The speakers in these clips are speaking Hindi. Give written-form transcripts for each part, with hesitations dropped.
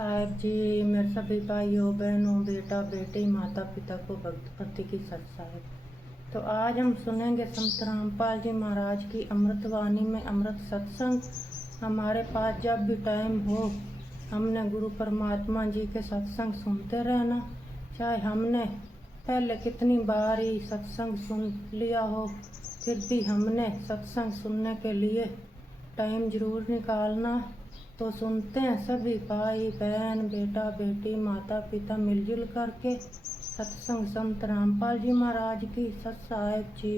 साहेब जी, मेरे सभी भाइयों बहनों बेटा बेटी माता पिता को भक्ति की सत साहेब। तो आज हम सुनेंगे संत रामपाल जी महाराज की अमृतवाणी में अमृत सत्संग। हमारे पास जब भी टाइम हो हमने गुरु परमात्मा जी के सत्संग सुनते रहना। चाहे हमने पहले कितनी बार ही सत्संग सुन लिया हो, फिर भी हमने सत्संग सुनने के लिए टाइम जरूर निकालना। तो सुनते हैं सभी भाई बहन बेटा बेटी माता पिता मिलजुल करके सत्संग संत रामपाल जी महाराज की सत साहेब जी।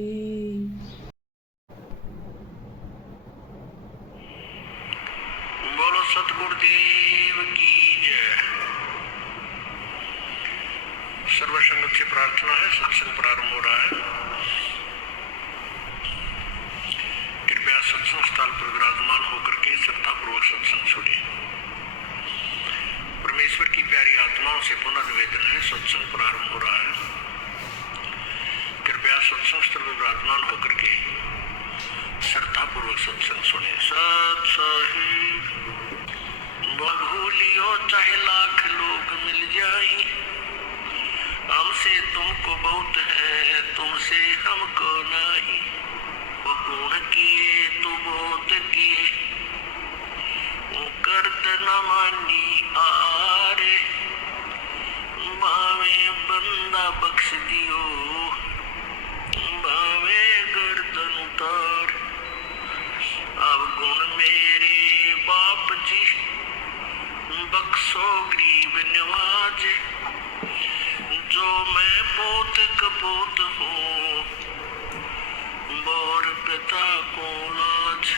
बोलो सतगुरुदेव की जय। सर्वसंगत से प्रार्थना है, सत्संग प्रारंभ हो रहा है। कृपया सत्संग स्थल पर विराजमान होकर के श्रद्धापूर्वक सत्संग सुनिए। परमेश्वर की प्यारी आत्माओं से पुनः निवेदन है, सत्संग प्रारंभ हो रहा है। कृपया सत्संग स्थल पर विराजमान होकर के श्रद्धापूर्वक सत्संग सुने। सत साहिब भूलियो चाहे लाख लोग मिल जाए, हमसे तुमको बहुत है, तुमसे हमको नहीं। वो गुण किए तो बहुत किए, वो करत न मानी आरे। भावे बंदा बख्श दियो, भावे गर्दन उतार। अब गुण मेरे बाप जी, बख्शो गरीब नवाज। जो मैं पोत कपोत हूँ, बोर पिता को लाज।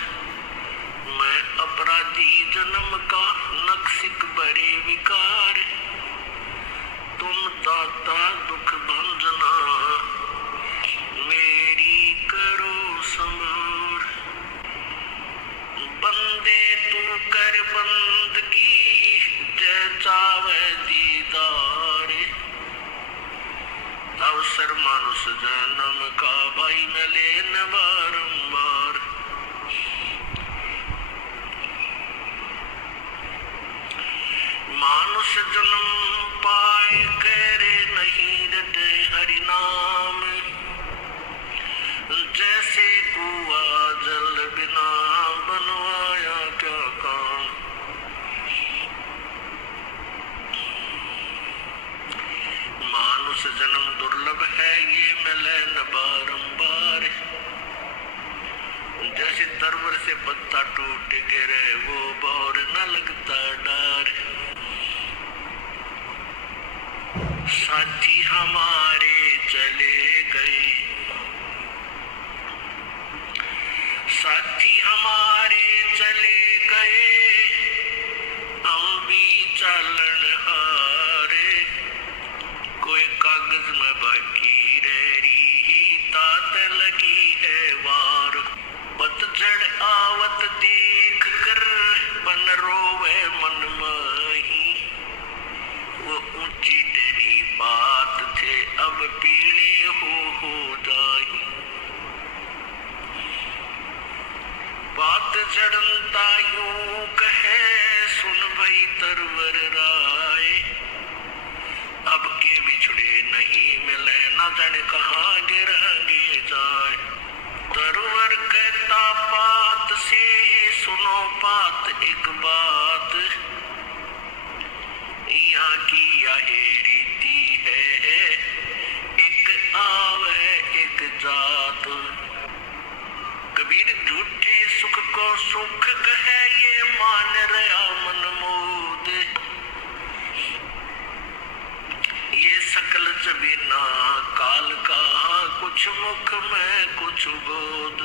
मैं अपराधी जन्म का, नक्सिक बड़े विकार। तुम दाता दुख भंजना, मेरी करो संभार। बंदे तू कर बंदगी, जय चावे दीदार। अवसर मानुष जन्म का, भाई मिले न बारंबार। मानुष जन्म पाए करे नहीं रटे हरि नाम। जैसे कुआ जल बिना, बनवाया क्या काम। मानुष जन्म दुर्लभ है, ये मिले न बारंबार। जैसे तरवर से पत्ता टूट गिरे, वो बौर न लगता डार। साथी हमारे चले गए, साथी हमारे चले गए, हम भी चलन हारे। कोई कागज में बाकी रह रही, तात लगी है वार। पतझड़ आवत देख कर, बन रोवे मन माही। वो ऊंची तेरी बात थे, अब पीले हो जाही। बात झड़ता यूं कहे, सुन भई तरवर राय। अब के बिछड़े नहीं मिले, न जाने कहाँ गिरेंगे जाए। तरवर कहता बात से, सुनो बात एक बात। यहाँ की यही रीति है, एक आवे एक जात। कबीर झूठे सुख को सुख कहे, ये मान रहा मन मोद। ये सकल जबीना काल का, कुछ मुख में कुछ गोद।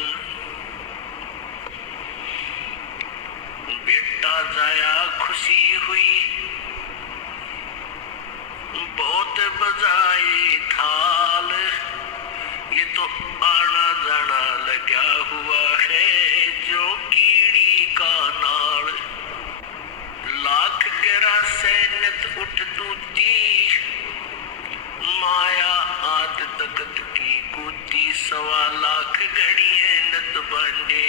बेटा जाया खुशी हुई, बहुत बजाए थाल। ये तो आना जाना लगा हुआ है, जो कीड़ी का नाल। लाख गिरा से नित उठ दूती, माया आद तकत की कूती। 1.25 लाख घड़िए नित बांधे,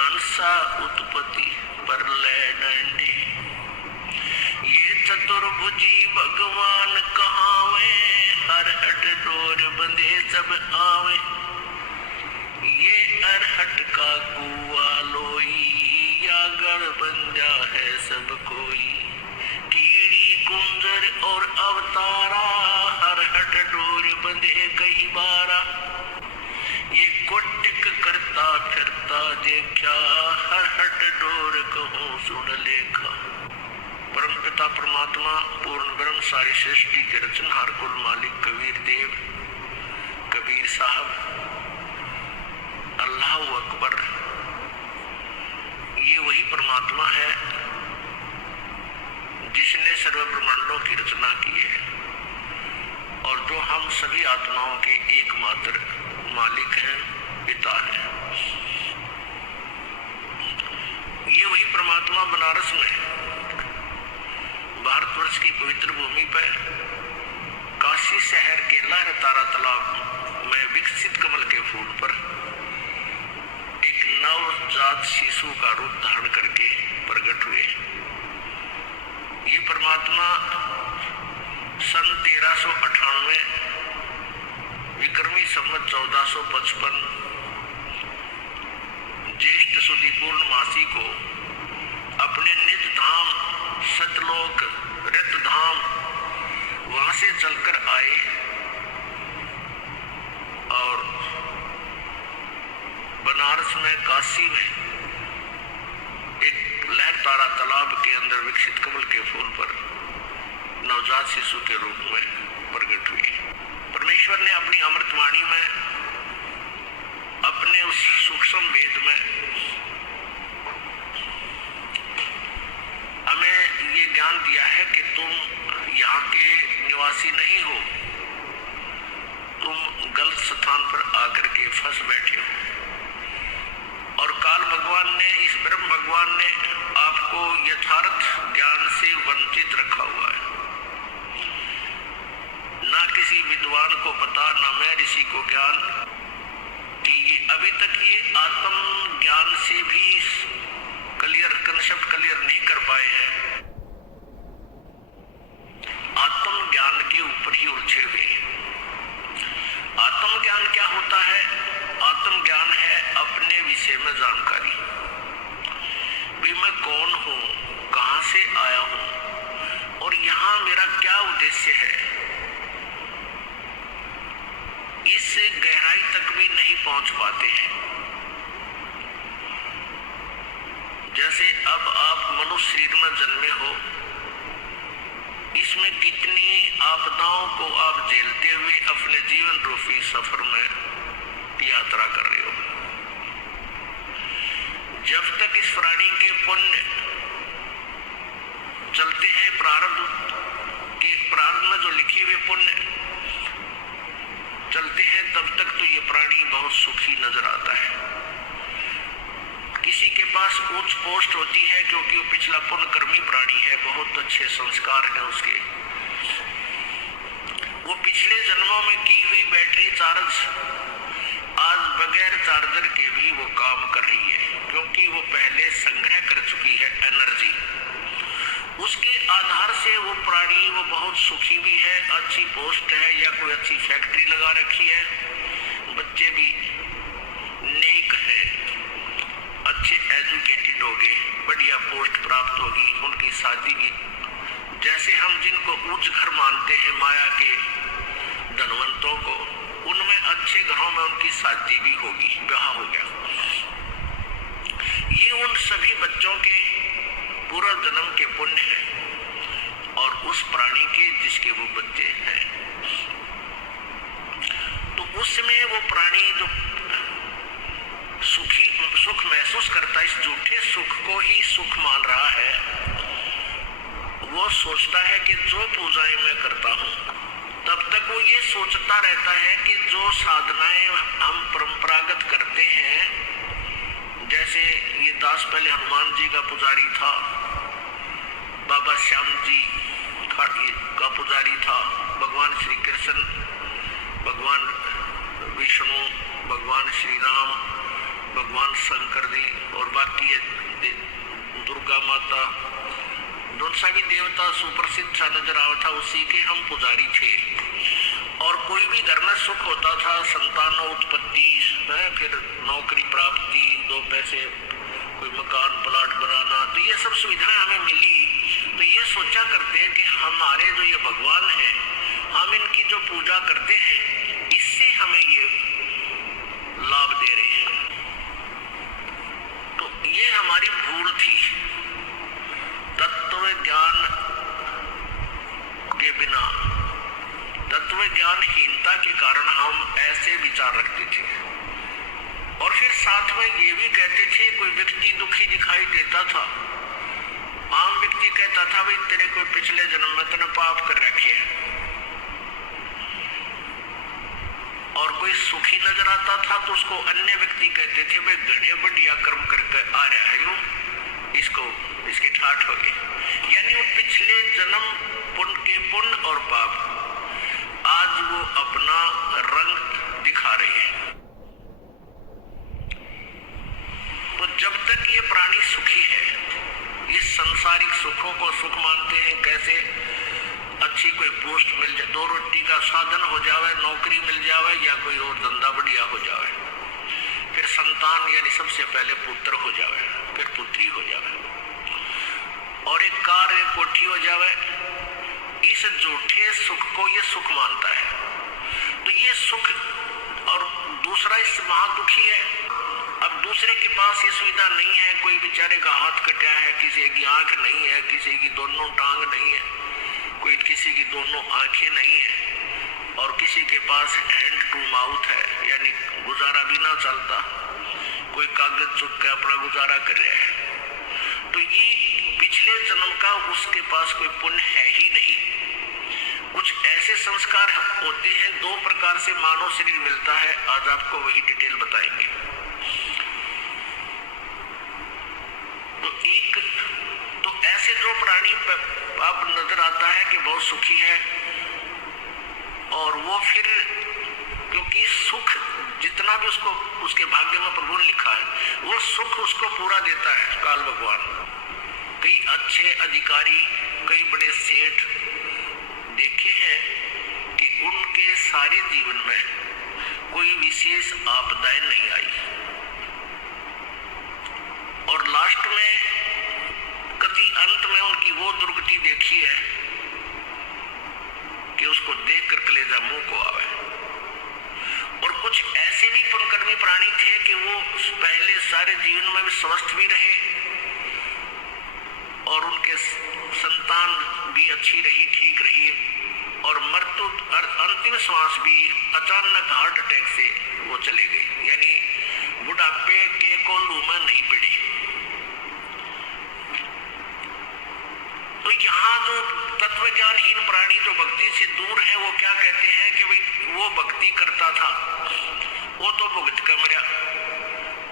अंसा उत्पत्ति पर ले डंडे। चतुर्भुजी भगवान कहावे, हर हट डोर बंधे सब आवे। ये अरहट का कुआ लोई, या गढ़ बंजा है सब कोई। कीड़ी कुंजर और अवतारा, हर हट डोर बंधे कई बारा। ये कोटिक करता फिरता देखा, हर हट डोर कहूँ सुन लेखा। परम पिता परमात्मा पूर्ण ब्रह्म सारी सृष्टि के रचनहार कुल मालिक कबीर देव, कबीर साहब, अल्लाह अकबर, ये वही परमात्मा है जिसने सर्व ब्रह्मांडों की रचना की है और जो हम सभी आत्माओं के एकमात्र मालिक हैं, पिता हैं। ये वही परमात्मा बनारस में भारतवर्ष की पवित्र भूमि पर काशी शहर के लहरतारा तालाब में विकसित कमल के फूल पर एक नवजात शिशु का रूप धारण करके प्रकट हुए। ये परमात्मा सन 1398 विक्रमी संवत 1455 ज्येष्ठ सुदी पूर्णमासी को अपने निज धाम सतलोक रत धाम वहां से चलकर आए और बनारस में काशी में एक लहरतारा तालाब के अंदर विकसित कमल के फूल पर नवजात शिशु के रूप में प्रकट हुए। परमेश्वर ने अपनी अमृतवाणी में, अपने उस सूक्ष्म वेद में हमें ये ज्ञान दिया है कि तुम यहाँ के निवासी नहीं हो, तुम गलत स्थान पर आकर के फंस बैठे हो। और काल भगवान ने, इस ब्रह्म भगवान ने आपको यथार्थ ज्ञान से वंचित रखा हुआ है। ना किसी विद्वान को पता, ना मैं ऋषि को ज्ञान कि ये अभी तक ये आत्म ज्ञान से भी कंसेप्ट क्लियर नहीं कर पाए हैं। आत्म ज्ञान के ऊपर ही उलझे हुए। आत्म ज्ञान क्या होता है? आत्म ज्ञान है अपने विषय में जानकारी, भी मैं कौन हूँ, कहाँ से आया हूँ और यहाँ मेरा क्या उद्देश्य है। इस गहराई तक भी नहीं पहुंच पाते हैं। जैसे अब आप मनुष्य शरीर में जन्मे हो, इसमें कितनी आपदाओं को आप झेलते हुए अपने जीवन रूपी सफर में यात्रा कर रहे हो। जब तक इस प्राणी के पुण्य चलते हैं, प्रारंभ में जो लिखे हुए पुण्य चलते हैं, तब तक तो ये प्राणी बहुत सुखी नजर आता है। किसी के पास उच्च पोस्ट होती है क्योंकि वो पिछला पुण्यकर्मी प्राणी है, बहुत अच्छे संस्कार हैं उसके। वो पिछले जन्मों में की हुई बैटरी चार्ज आज बगैर चार्जर के भी वो काम कर रही है, क्योंकि वो पहले संग्रह कर चुकी है एनर्जी। उसके आधार से वो प्राणी वो बहुत सुखी भी है, अच्छी पोस्ट है या कोई अच्छी फैक्ट्री लगा रखी है, बच्चे भी नेक है, अच्छे एजुकेटेड हो गए, बढ़िया पोस्ट प्राप्त होगी, उनकी शादी भी, जैसे हम जिनको उच्च घर मानते हैं माया के धनवंतों को, उनमें अच्छे घरों में उनकी शादी भी होगी, ब्याह हो गया। ये उन सभी बच्चों के पूर्व जन्म के पुण्य है और उस प्राणी के जिसके वो बच्चे हैं। तो उसमें वो प्राणी जो सुख महसूस करता है, इस झूठे सुख को ही सुख मान रहा है। वो सोचता है कि जो पूजाएं मैं करता हूँ, तब तक वो ये सोचता रहता है कि जो साधनाएं हम परंपरागत करते हैं, जैसे ये दास पहले हनुमान जी का पुजारी था, बाबा श्याम जी का पुजारी था, भगवान श्री कृष्ण, भगवान विष्णु, भगवान श्री राम, भगवान शंकर जी और बाकी दुर्गा माता, जो सा भी देवता सुप्रसिद्ध सा नजर आवा था, उसी के हम पुजारी थे। और कोई भी घर में सुख होता था, संतानों उत्पत्ति, फिर नौकरी प्राप्ति, 2 पैसे, कोई मकान प्लाट बनाना, तो ये सब सुविधाएं हमें मिली। तो ये सोचा करते हैं कि हमारे जो ये भगवान है, हम इनकी जो पूजा करते हैं, इससे हमें ये लाभ दे रहे हैं। तो ये हमारी भूल थी। तत्व ज्ञान के बिना, तत्व ज्ञानहीनता के कारण हम ऐसे विचार रखते थे। और फिर साथ में ये भी कहते थे, कोई व्यक्ति दुखी दिखाई देता था, आम व्यक्ति कहता था भाई तेरे कोई पिछले जन्म में तूने पाप कर रखे हैं। और कोई सुखी नजर आता था तो उसको अन्य व्यक्ति कहते थे भाई गणे बढ़िया कर्म करके आ रहा है यूं, इसको इसके ठाठ हो गए। यानी वो पिछले जन्म पुण्य के पुण्य और पाप आज वो अपना रंग दिखा रही है। तो जब तक ये प्राणी सुखी है, इस सांसारिक सुखों को सुख मानते हैं, कैसे अच्छी कोई पोस्ट मिल जाए, 2 रोटी का साधन हो जावे, नौकरी मिल जावे, या कोई और धंधा बढ़िया हो जावे, फिर संतान यानी सबसे पहले पुत्र हो जावे, फिर पुत्री हो जावे, और एक कार एक कोठी हो जावे। इस झूठे सुख को ये सुख मानता है। तो ये सुख, और दूसरा इस महादुखी है। अब दूसरे के पास ये सुविधा नहीं है, कोई बेचारे का हाथ कटा है, किसी की आंख नहीं है, किसी की दोनों टांग नहीं है, कोई किसी की दोनों आंखें नहीं है, और किसी के पास हैंड टू माउथ है, यानी गुजारा भी ना चलता, कोई कागज चुप के अपना गुजारा कर रहा है। तो ये पिछले जन्म का उसके पास कोई पुण्य है ही नहीं। कुछ ऐसे संस्कार होते हैं, 2 प्रकार से मानव शरीर मिलता है, आज आपको वही डिटेल बताएंगे। तो ऐसे जो प्राणी आप नजर आता है कि बहुत सुखी है, और वो फिर क्योंकि सुख जितना भी उसको उसके भाग्य में प्रभु ने लिखा है, वो सुख उसको पूरा देता है काल भगवान। कई अच्छे अधिकारी, कई बड़े सेठ देखे हैं कि उनके सारे जीवन में कोई विशेष आपदाएं नहीं आई, और लास्ट में कति अंत में उनकी वो दुर्गति देखी है कि उसको देखकर कलेजा मुंह को आवे। और कुछ ऐसे भी पुण्यकर्मी प्राणी थे कि वो पहले सारे जीवन में भी स्वस्थ भी रहे, और उनके संतान भी अच्छी रही, ठीक रही, और मृत्यु अंतिम श्वास भी अचानक हार्ट अटैक से वो चले गए, यानी बुढ़ापे के कोल्हू में नहीं पड़े। तो यहाँ जो तत्व ज्ञानहीन प्राणी जो भक्ति से दूर है, वो क्या कहते हैं कि भाई वो भक्ति करता था, वो तो भुगत कर मरा,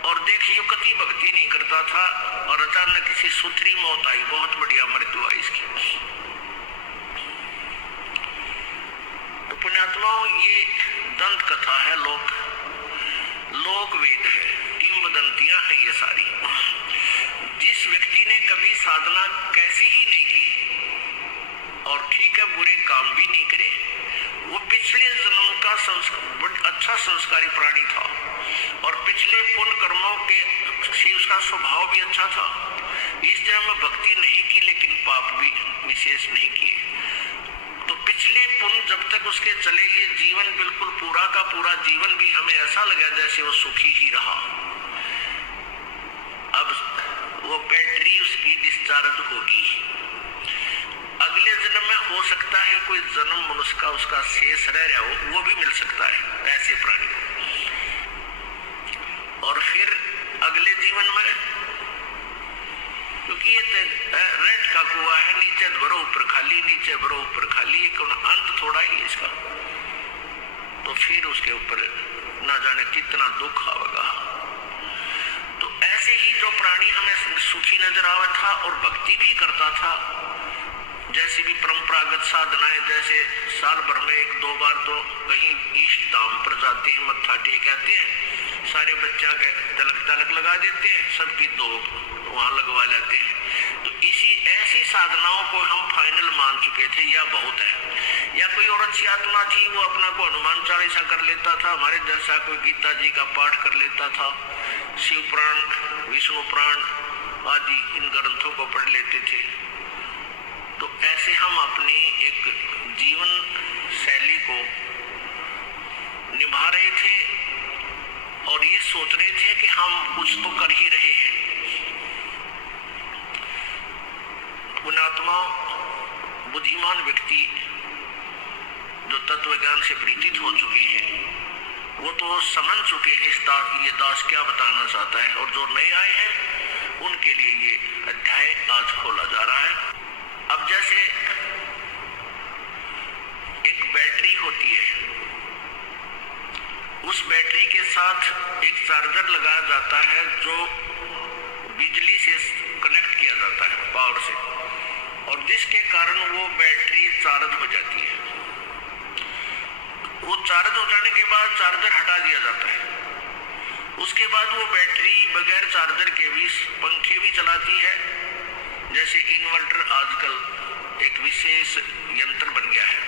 और देखिए कति भक्ति नहीं करता था, और अचानक किसी सुथरी मौत आई, बहुत बढ़िया मृत्यु आई इसकी। तो पुण्यात्माओं, ये दंत कथा है, लोक वेद है, किंवदंतियां हैं ये सारी। जिस व्यक्ति ने कभी साधना कैसी ही नहीं की, और ठीक है बुरे काम भी नहीं करे, वो पिछले जन्म का अच्छा संस्कारी प्राणी था, और पिछले पुण्य कर्मों के से उसका स्वभाव भी अच्छा था। इस जन्म में भक्ति नहीं की, लेकिन पाप भी विशेष नहीं किए। तो पिछले पुण्य जब तक उसके चले, ये जीवन बिल्कुल पूरा का पूरा जीवन भी हमें ऐसा लगा जैसे वो सुखी ही रहा। अब वो बैटरी उसकी डिस्चार्ज होगी, अगले जन्म में हो सकता है कोई जन्म मनुष्य का उसका शेष रह रहा हो, वो भी मिल सकता है ऐसे प्राणी को। और फिर अगले जीवन में, क्योंकि ये रेड का कुआं है, नीचे भरो ऊपर खाली, नीचे भरो ऊपर खाली, एक अंत थोड़ा ही इसका। तो फिर उसके ऊपर ना जाने कितना दुख आवेगा। तो ऐसे ही जो प्राणी हमें सुखी नजर आवा था और भक्ति भी करता था, जैसे भी परंपरागत साधनाएं, जैसे साल भर में 1-2 बार तो कहीं इष्ट धाम पर जाते हैं, मत्था टेक आते हैं, सारे बच्चा के तिलक लगा देते हैं, सबकी 2 वहां लगवा लेते हैं। तो इसी ऐसी साधनाओं को हम फाइनल मान चुके थे, या बहुत है। या कोई और अच्छी आत्मा थी, वो अपना को हनुमान चालीसा कर लेता था, हमारे जैसा कोई गीता जी का पाठ कर लेता था, शिव पुराण, विष्णु पुराण आदि इन ग्रंथों को पढ़ लेते थे। तो ऐसे हम अपनी एक जीवन शैली को निभा रहे थे और ये सोच रहे थे कि हम कुछ तो कर ही रहे हैं। पुण्यात्मा बुद्धिमान व्यक्ति जो तत्व ज्ञान से परिचित हो चुके हैं, वो तो समझ चुके हैं ये दास क्या बताना चाहता है। और जो नए आए हैं उनके लिए ये अध्याय आज खोला जा रहा है। अब जैसे एक बैटरी होती है, उस बैटरी के साथ एक चार्जर लगाया जाता है जो बिजली से कनेक्ट किया जाता है, पावर से, और जिसके कारण वो बैटरी चार्ज हो जाती है। वो चार्ज हो जाने के बाद चार्जर हटा दिया जाता है। उसके बाद वो बैटरी बगैर चार्जर के भी पंखे भी चलाती है। जैसे इन्वर्टर आजकल एक विशेष यंत्र बन गया है,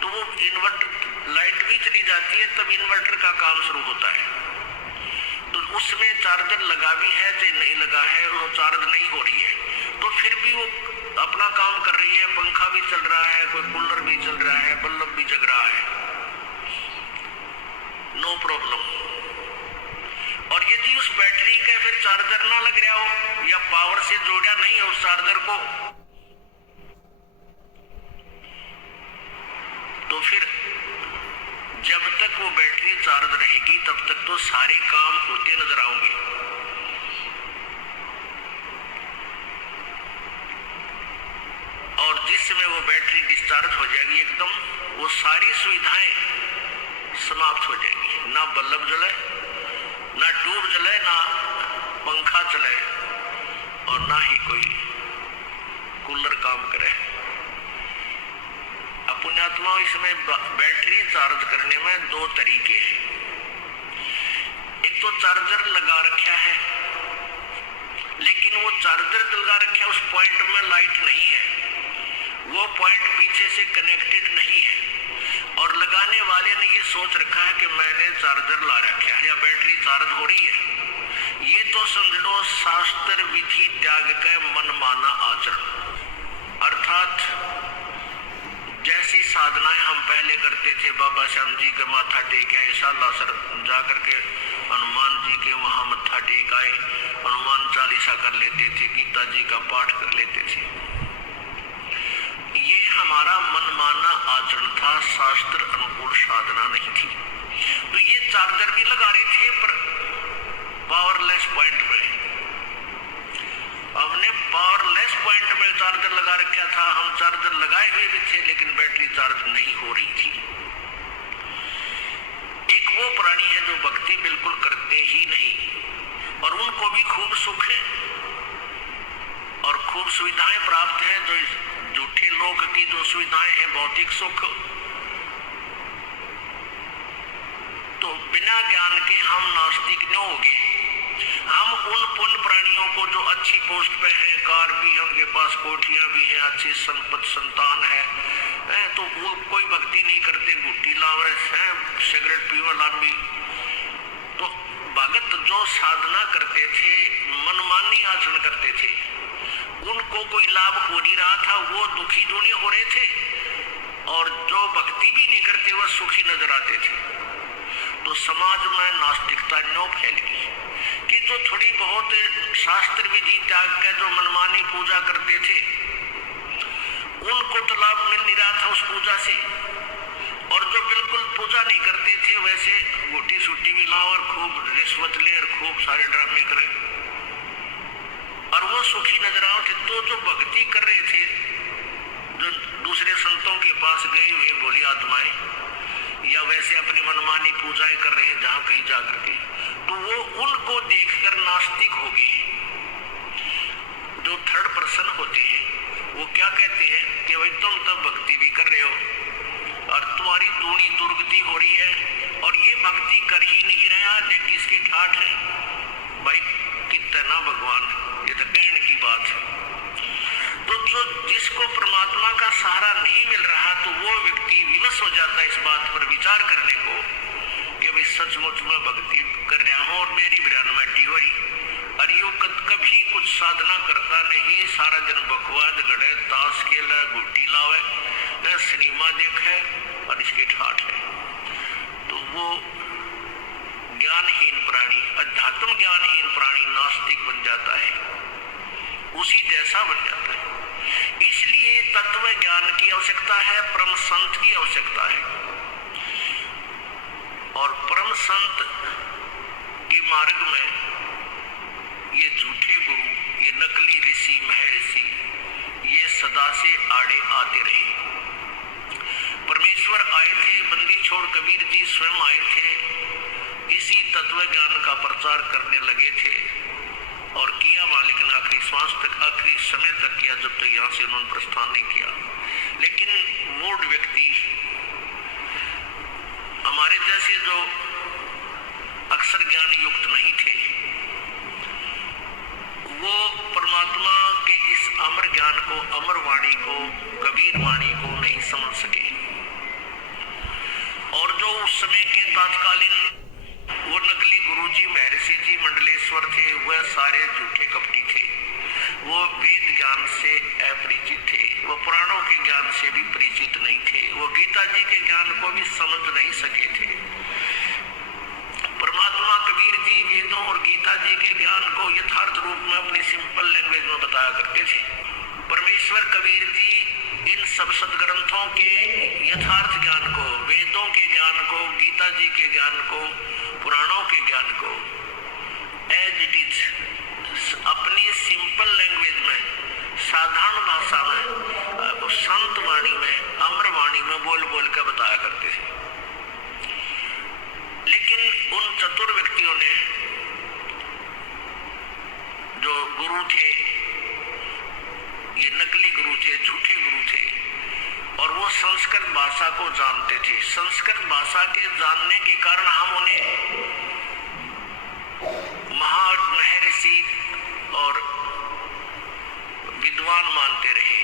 तो वो इन्वर्टर लाइट भी चली जाती है तब इन्वर्टर का काम शुरू होता है। तो उसमें चार्जर लगा भी है चाहे नहीं लगा है, वो चार्ज नहीं हो रही है, तो फिर भी वो अपना काम कर रही है। पंखा भी चल रहा है, कोई कूलर भी चल रहा है, बल्ब भी जग रहा है, नो प्रॉब्लम। और यदि उस बैटरी का फिर चार्जर ना लग रहा हो या पावर से जोड़ा नहीं हो उस चार्जर को, तो फिर जब तक वो बैटरी चार्ज रहेगी तब तक तो सारे काम होते नजर आएंगे। और जिस समय वो बैटरी डिस्चार्ज हो जाएगी एकदम, वो सारी सुविधाएं समाप्त हो जाएगी। ना बल्ब जले, ना ट्यूब जले, ना पंखा चले, और ना ही कोई कूलर काम करे। पुण्यात्मा इसमें बैटरी चार्ज करने में दो तरीके हैं। एक तो चार्जर लगा रखा है, लेकिन वो चार्जर लगा रखा है उस पॉइंट में लाइट नहीं है, वो पॉइंट पीछे से कनेक्टेड नहीं है, और लगाने वाले ने ये सोच रखा है कि मैंने चार्जर ला रखा है या बैटरी चार्ज हो रही है। ये तो समझ लो शास्त्र विधि त्याग का मनमाना आचरण। अर्थात जैसी साधनाएं हम पहले करते थे, बाबा श्याम जी के माथा टेक आए, सालासर जा करके हनुमान जी के वहां मत्था टेक आए, हनुमान चालीसा कर लेते थे, गीता जी का पाठ कर लेते थे। ये हमारा मनमाना आचरण था, शास्त्र अनुकूल साधना नहीं थी। तो ये चार्जर भी लगा रहे थे पर पावरलेस पॉइंट में। हमने पावरलेस पॉइंट में चार्जर लगा रखा था, हम चार्जर लगाए हुए भी थे लेकिन बैटरी चार्ज नहीं हो रही थी। एक वो प्राणी है जो भक्ति बिल्कुल करते ही नहीं और उनको भी खूब सुख है और खूब सुविधाएं प्राप्त है। जो झूठे लोग की जो सुविधाएं हैं, भौतिक सुख, तो बिना ज्ञान के हम नास्तिक न होंगे। हम उन प्राणियों को जो अच्छी पोस्ट पे हैं, कार भी है, उनके पास कोठियां भी हैं, अच्छी संपत्ति संतान है, तो वो कोई भक्ति नहीं करते, गुट्टी लावरे हैं, सिगरेट पीवा लांबी। तो भगत जो साधना करते थे, मनमानी आचरण करते थे, उनको कोई लाभ हो नहीं रहा था, वो दुखी दोनों हो रहे थे, और जो भक्ति भी नहीं करते वो सुखी नजर आते थे। तो समाज में नास्तिकता न्यों फैली कि जो थोड़ी बहुत शास्त्र विधि त्याग कर जो मनमानी पूजा करते थे, उनको तो लाभ मिल नहीं रहा था उस पूजा से, और जो बिल्कुल पूजा नहीं करते थे वैसे गोटी सूटी भी लाओ और खूब रिश्वत ले और खूब सारे ड्रामे करे, और वो सुखी नजर आओ थे। तो जो भक्ति कर रहे थे, जो दूसरे संतों के पास गए हुए बोली आत्माएं, या वैसे अपनी मनमानी पूजाएं कर रहे हैं जहां कहीं जा करके, तो वो उनको देखकर नास्तिक हो गए। जो थर्ड पर्सन होते हैं वो क्या कहते हैं कि भाई तुम तो भक्ति भी कर रहे हो और तुम्हारी दूनी दुर्गति हो रही है, और ये भक्ति कर ही नहीं रहा, लेकिन इसके ठाठ है भाई कितना भगवान, ये तो कहने की बात है। तो जो जिसको परमात्मा का सहारा नहीं मिल रहा, तो वो व्यक्ति विवश हो जाता है इस बात पर विचार करने को कि भाई सचमुच में भक्ति कर रहा हूँ और मेरी बिरानमेटी हो रही, और यो कभी कुछ साधना करता नहीं, सारा दिन बकवाद गड़े, ताश खेले, गुट्टी लावे, सिनेमा देखे और इसके ठाठ है। तो वो ज्ञानहीन प्राणी, अध्यात्म ज्ञानहीन प्राणी नास्तिक बन जाता है, उसी जैसा बन जाता है। इसलिए तत्व ज्ञान की आवश्यकता है, परम संत की आवश्यकता है। और परम संत के मार्ग में ये झूठे गुरु, ये नकली ऋषि महर्षि, ये सदा से आड़े आते रहे। परमेश्वर आए थे, बंदी छोड़ कबीर जी स्वयं आए थे, इसी तत्व ज्ञान का प्रचार करने लगे थे और किया मालिक ने आखिरी श्वास तक, आखिरी समय तक किया, जब तक यहाँ से उन्होंने प्रस्थान नहीं किया। लेकिन मूढ़ व्यक्ति, हमारे जैसे जो अक्षर ज्ञान युक्त नहीं थे, वो परमात्मा के इस अमर ज्ञान को, अमर वाणी को, कबीर वाणी को नहीं समझ सके। और जो उस समय के तात्कालीन वो नकली गुरुजी, महर्षि जी, मंडलेश्वर थे, वह सारे झूठे कपटी थे। वो वेद ज्ञान से अपरिचित थे, वो पुराणों के ज्ञान से भी परिचित नहीं थे, वो गीता जी के ज्ञान को भी समझ नहीं सके थे। परमात्मा कबीर जी वेदों और गीता जी के ज्ञान को यथार्थ रूप में अपनी सिंपल लैंग्वेज में बताया करते थे। परमेश्वर कबीर जी इन सब सदग्रंथों के यथार्थ ज्ञान को, वेदों के ज्ञान को, गीता जी के ज्ञान को, पुराणों के ज्ञान को एज इट इज अपनी सिंपल लैंग्वेज में, साधारण भाषा में, संत वाणी में, अमर वाणी में बोल बोल कर बताया करते थे। लेकिन उन चतुर व्यक्तियों ने, जो गुरु थे, ये नकली गुरु थे, झूठे गुरु थे, और वो संस्कृत भाषा को जानते थे। संस्कृत भाषा के जानने के कारण हम उन्हें महर्षि और विद्वान मानते रहे।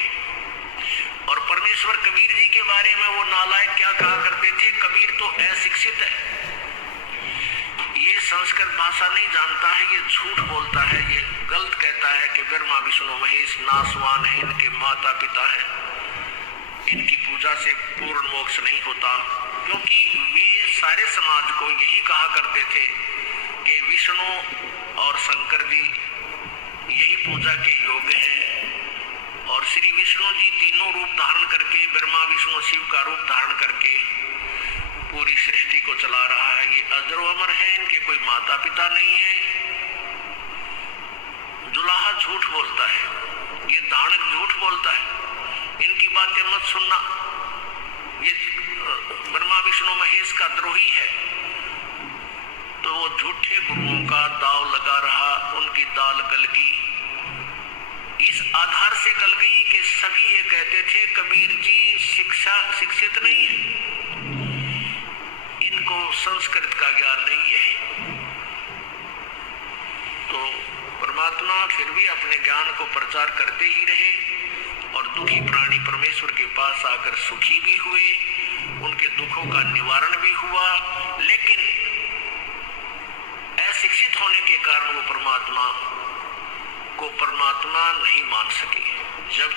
और परमेश्वर कबीर जी के बारे में वो नालायक क्या कहा करते थे, कबीर तो अशिक्षित है, ये संस्कृत भाषा नहीं जानता है, ये झूठ बोलता है, ये गलत कहता है कि ब्रह्मा विष्णु महेश नासवान है, इनके माता पिता है, इनकी पूजा से पूर्ण मोक्ष नहीं होता। क्योंकि वे सारे समाज को यही कहा करते थे कि विष्णु और शंकर जी यही पूजा के योग्य हैं, और श्री विष्णु जी तीनों रूप धारण करके, ब्रह्मा विष्णु शिव का रूप धारण करके पूरी सृष्टि को चला रहा है। ये अजर अमर है, इनके कोई माता पिता नहीं है। जुलाहा झूठ बोलता है, ये दानक झूठ बोलता है, इनकी बातें मत सुनना, ये ब्रह्मा विष्णु महेश का द्रोही है। तो वो झूठे गुरुओं का दाव लगा रहा, उनकी दाल गल गई। इस आधार से गल गई कि सभी ये कहते थे कबीर जी शिक्षित नहीं है, इनको संस्कृत का ज्ञान नहीं है। तो परमात्मा फिर भी अपने ज्ञान को प्रचार करते ही रहे, और दुखी प्राणी परमेश्वर के पास आकर सुखी भी हुए, उनके दुखों का निवारण भी हुआ। लेकिन अशिक्षित होने के कारण वो परमात्मा को परमात्मा नहीं मान सके। जब